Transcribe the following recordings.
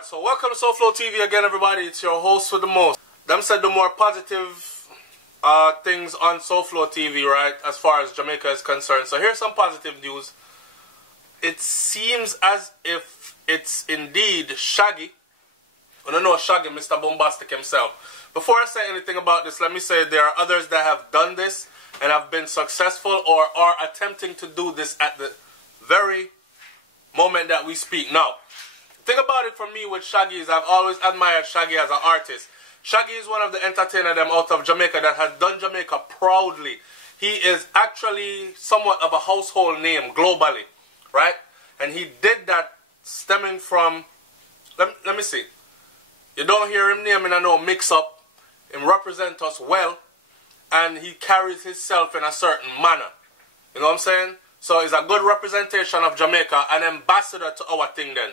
So welcome to SouFLoTV again, everybody. It's your host with the most. Them said the more positive things on SouFLoTV, right, as far as Jamaica is concerned. So here's some positive news. It seems as if it's indeed Shaggy. I don't know Shaggy, Mr. Boombastic himself. Before I say anything about this, let me say there are others that have done this and have been successful or are attempting to do this at the very moment that we speak. Now, the thing about it for me with Shaggy is I've always admired Shaggy as an artist. Shaggy is one of the entertainers them out of Jamaica that has done Jamaica proudly. He is actually somewhat of a household name globally, right? And he did that stemming from, let me see. You don't hear him naming a no mix-up. Him represent us well, and he carries himself in a certain manner. You know what I'm saying? So he's a good representation of Jamaica, an ambassador to our thing then.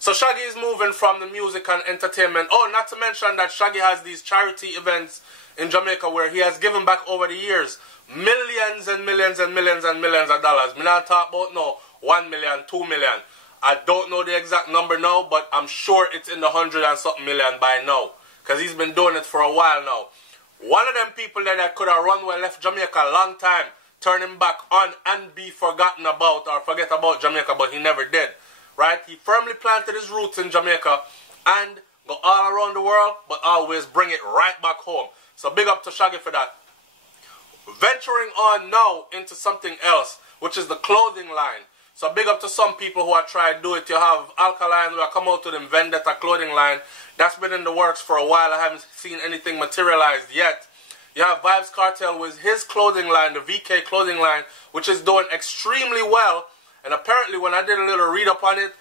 So Shaggy is moving from the music and entertainment. Oh, not to mention that Shaggy has these charity events in Jamaica where he has given back over the years millions and millions and millions and millions of dollars. Me not talk about no 1 million, 2 million. I don't know the exact number now, but I'm sure it's in the 100 and something million by now. Because he's been doing it for a while now. One of them people that could have run well left Jamaica a long time, turning back on and be forgotten about or forget about Jamaica, but he never did. Right? He firmly planted his roots in Jamaica and go all around the world, but always bring it right back home. So big up to Shaggy for that. Venturing on now into something else, which is the clothing line. So big up to some people who are trying to do it. You have Alkaline who have come out with them Vendetta clothing line. That's been in the works for a while. I haven't seen anything materialized yet. You have Vibes Cartel with his clothing line, the VK clothing line, which is doing extremely well. And apparently when I did a little read up on it,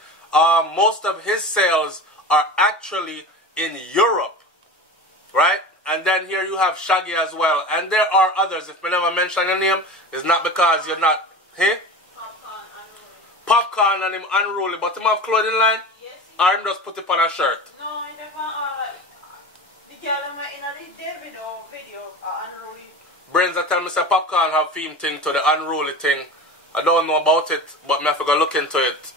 most of his sales are actually in Europe, right? And then here you have Shaggy as well. And there are others. If I never mention your name, it's not because you're not, hey? Popcorn and him unruly. But him have clothing line? Yes. Or him just put it on a shirt? No, he never, the girl in the video unruly. Brains tell me say Popcorn have theme thing to the unruly thing. I don't know about it, but I have to go look into it.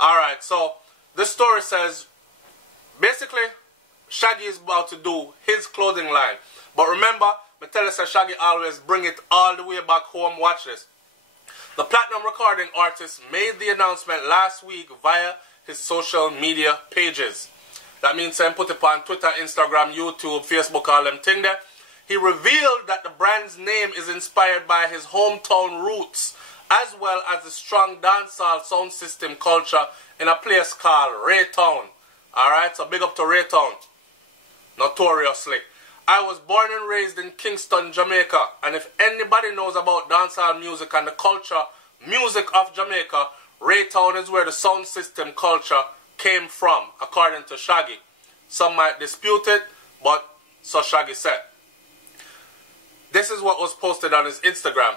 Alright, so this story says, basically, Shaggy is about to do his clothing line. But remember, I tell us that Shaggy always bring it all the way back home. Watch this. The platinum recording artist made the announcement last week via his social media pages. That means he put it on Twitter, Instagram, YouTube, Facebook, all them thing there. He revealed that the brand's name is inspired by his hometown roots, as well as the strong dancehall sound system culture in a place called RAE Town. Alright, so big up to RAE Town. Notoriously. I was born and raised in Kingston, Jamaica, and if anybody knows about dancehall music and the culture, music of Jamaica, RAE Town is where the sound system culture came from, according to Shaggy. Some might dispute it, but so Shaggy said. This is what was posted on his Instagram.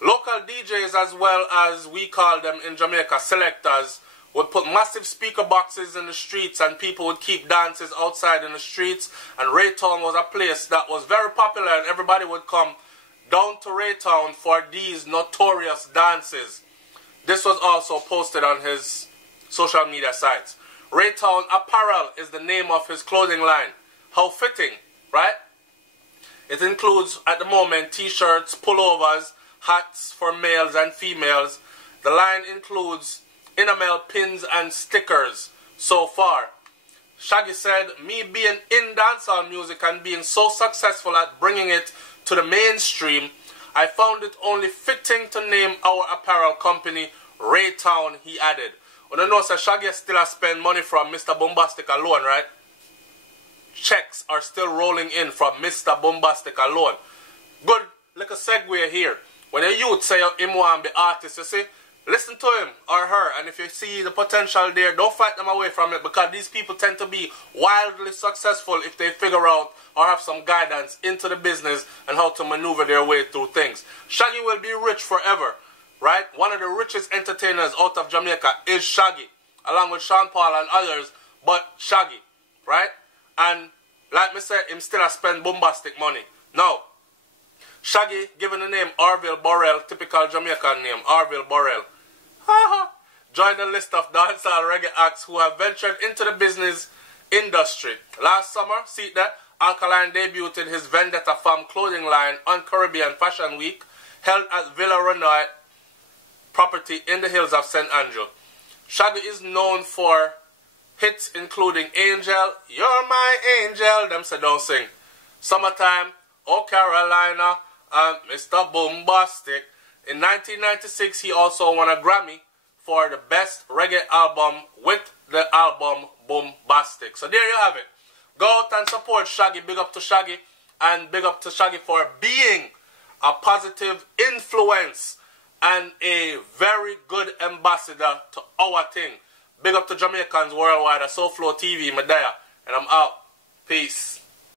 Local DJs, as well as we call them in Jamaica, selectors, would put massive speaker boxes in the streets and people would keep dances outside in the streets. And RAE Town was a place that was very popular and everybody would come down to RAE Town for these notorious dances. This was also posted on his social media sites. RAE Town Apparel is the name of his clothing line. How fitting, right? It includes, at the moment, t-shirts, pullovers, hats for males and females. The line includes enamel pins and stickers so far. Shaggy said, me being in dancehall music and being so successful at bringing it to the mainstream, I found it only fitting to name our apparel company RAE Town, he added. Well, you know, so Shaggy still has spent money from Mr. Boombastic alone, right? Checks are still rolling in from Mr. Boombastic alone. Good little segue here. When a youth say him want to be artist, you see, listen to him or her, and if you see the potential there, don't fight them away from it, because these people tend to be wildly successful if they figure out or have some guidance into the business and how to maneuver their way through things. Shaggy will be rich forever, right? One of the richest entertainers out of Jamaica is Shaggy, along with Sean Paul and others, but Shaggy, right? And like me said, him still has spent Boombastic money. Now, Shaggy given the name Orville Borrell, typical Jamaican name, Orville Borrell. joined the list of dancehall reggae acts who have ventured into the business industry. Last summer, see that, Alkaline debuted his Vendetta Femme clothing line on Caribbean Fashion Week, held at Villa Renoir property in the hills of St. Andrew. Shaggy is known for hits including Angel, You're My Angel, them say don't sing, Summertime, Oh Carolina, and Mr. Boombastic. In 1996, he also won a Grammy for the best reggae album with the album Boombastic. So there you have it. Go out and support Shaggy. Big up to Shaggy. And big up to Shaggy for being a positive influence and a very good ambassador to our thing. Big up to Jamaicans worldwide at SouFLoTV, Medea. And I'm out. Peace.